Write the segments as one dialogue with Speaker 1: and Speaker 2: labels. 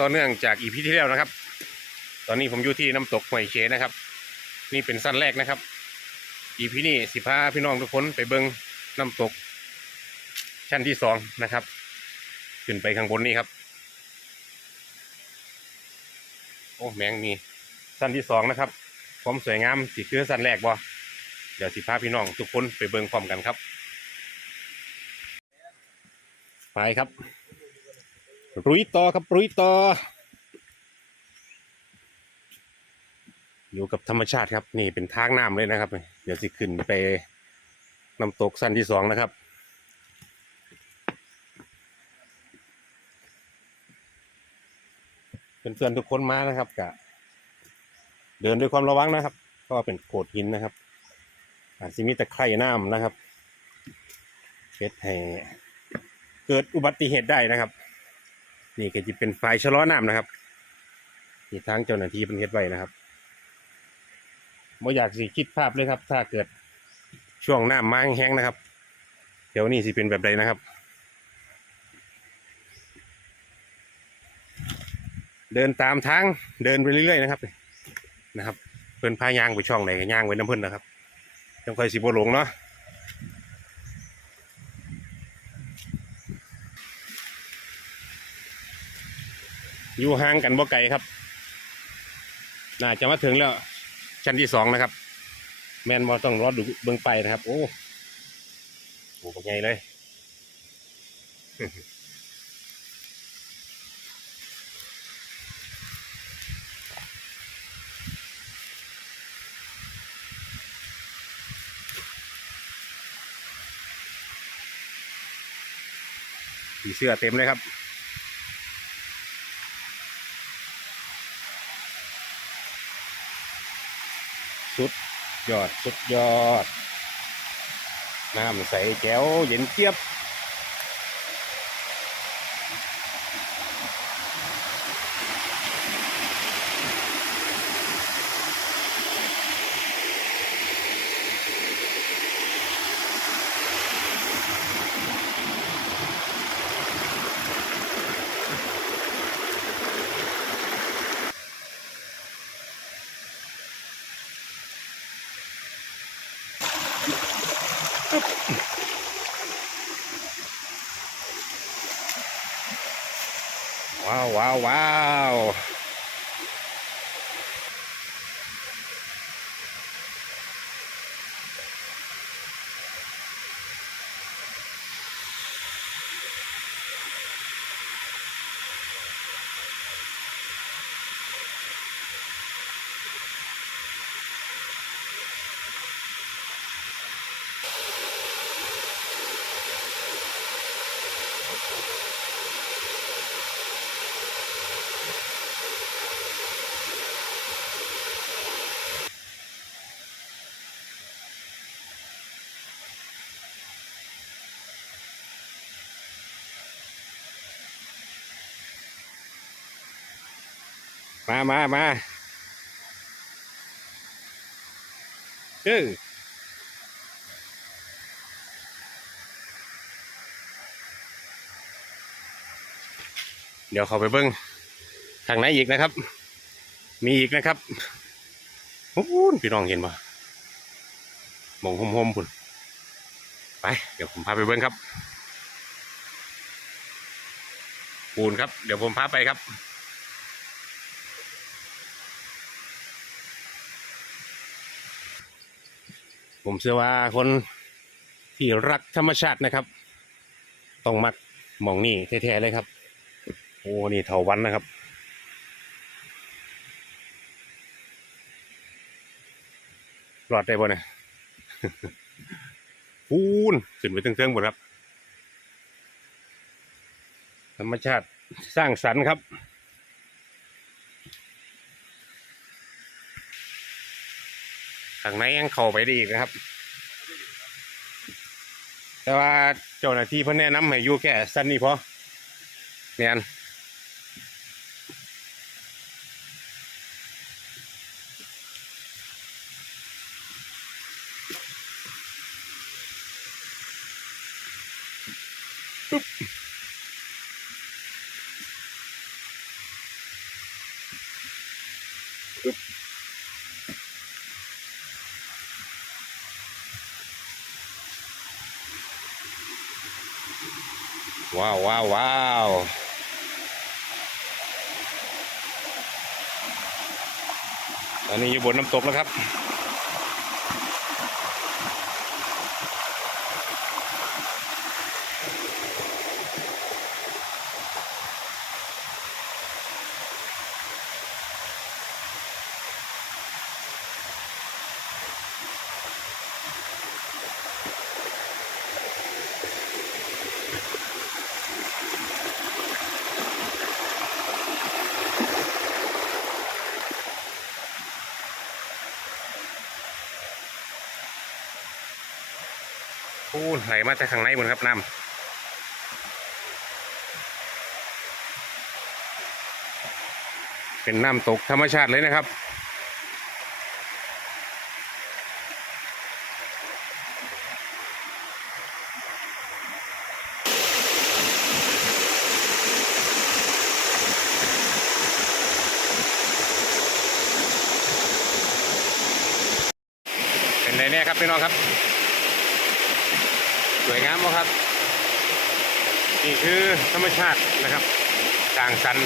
Speaker 1: ต่อเนื่องจากอีพีที่แล้วนะครับ ตอนนี้ผมอยู่ที่น้ำตกห้วยเชนะครับ นี่เป็นสั้นแรกนะครับ อีพีนี้สิพาพี่น้องทุกคนไปเบิ้งน้ำตก ชั้นที่สองนะครับ ขึ้นไปข้างบนนี้ครับ โอ้แมงมีสั้นที่สองนะครับความสวยงามสิคือสั้นแรกบ่เดี๋ยวสิพาพี่น้องทุกคนไปเบิ้งพร้อมกันครับ ไปครับ รุยต่อครับรุยต่อ อยู่กับธรรมชาติครับ นี่เป็นทางน้ำเลยนะครับ เดี๋ยวสิขึ้นไปน้ำตกสั้นที่สองนะครับเพื่อนๆทุกคนมานะครับกะเดินด้วยความระวังนะครับ ก็เป็นโขดหินนะครับ อาจจะมีแต่ไคร่น้ำนะครับเกิดให้เกิดอุบัติเหตุได้นะครับ นี่ก็จะเป็นไฟชะล้อน้ำนะครับที่ทางเจ้าหน้าที่เป็นเฮ็ดไว้นะครับไม่อยากสิคิดภาพเลยครับ ถ้าเกิดช่วงน้ำมาแห้งนะครับเดี๋ยวนี้สิเป็นแบบใดนะครับ เดินตามทางเดินไปเรื่อยๆนะครับนะครับ เพิ่อนพายางไปช่องไหนก็ย่างไว้น้ำเพิ่นนะครับจังค่อยสิบ่หลงเนาะ อยู่ห่างกันบ่ไกลครับ น่าจะมาถึงแล้วชั้นที่สองนะครับ แมนบอต้องรอดูเบื้องไปนะครับ โอ้โหเป็นไงเลยผีเสื้อเต็มเลยครับ สุดยอด สุดยอด น้ำใสแจ๋วเย็นเจี๊ยบ ว้า มามามาเออเดี๋ยวเขาไปเบิ้งทางไหนอีกนะครับ มีอีกนะครับโอ้โหพี่น้องเห็นปะมองห่มๆพุ่นไป เดี๋ยวผมพาไปเบิ้งครับปูนครับ เดี๋ยวผมพาไปครับ ผมเชื่อว่าคนที่รักธรรมชาตินะครับ ต้องมักหมองนี่แท้ๆเลยครับ โอ้นี่เถาวันนะครับ รอดได้บ่เนี่ยปูนขึ้นไปเทิงๆหมดครับ ธรรมชาติสร้างสรรค์ครับ ทางไหนยังเข้าไปได้อีกนะครับ แต่ว่าเจ้าหน้าที่พิ่นแนะนำให้อยู่แค่สั้นนี่พอเนียนปึ๊บ ว้าวว้าวว้าวตอนนี้อยู่บนน้ำตกแล้วครับ อ้ไหลมาจากข้างในหมดครับน้ำเป็นน้ำตกธรรมชาติเลยนะครับ เป็นไรเนี่ยครับพี่น้องครับ วยงามมากครับ นี่คือธรรมชาตินะครับต่างสัน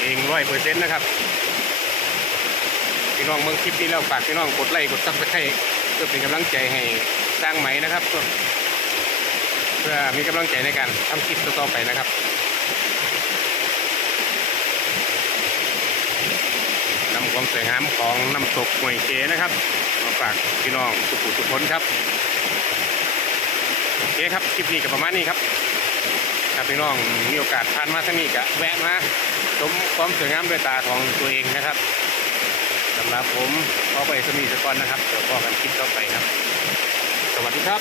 Speaker 1: เองร้อยเปอร์เซ็นต์นะครับพี่น้องเมืองคลิปนี้แล้วฝากพี่น้องกดไลค์กดซับสไครต์เพื่อเป็นกำลังใจให้สร้างไหมนะครับ เพื่อมีกำลังใจในการทำคลิปต่อไปนะครับนำความสวยงามของน้ำตกห้วยเกนะครับ มาฝากพี่น้องทุกผู้ทุกคนครับ เคครับคลิปนี้ก็ประมาณนี้ครับถ้าพี่น้องมีโอกาสผ่านมาที่นี่ก็แวะมาชมความสวยงามด้วยตาของตัวเองนะครับสำหรับผมขอไปสมีสกอนนะครับเดี๋ยวพอกันคลิปต่อไปครับ สวัสดีครับ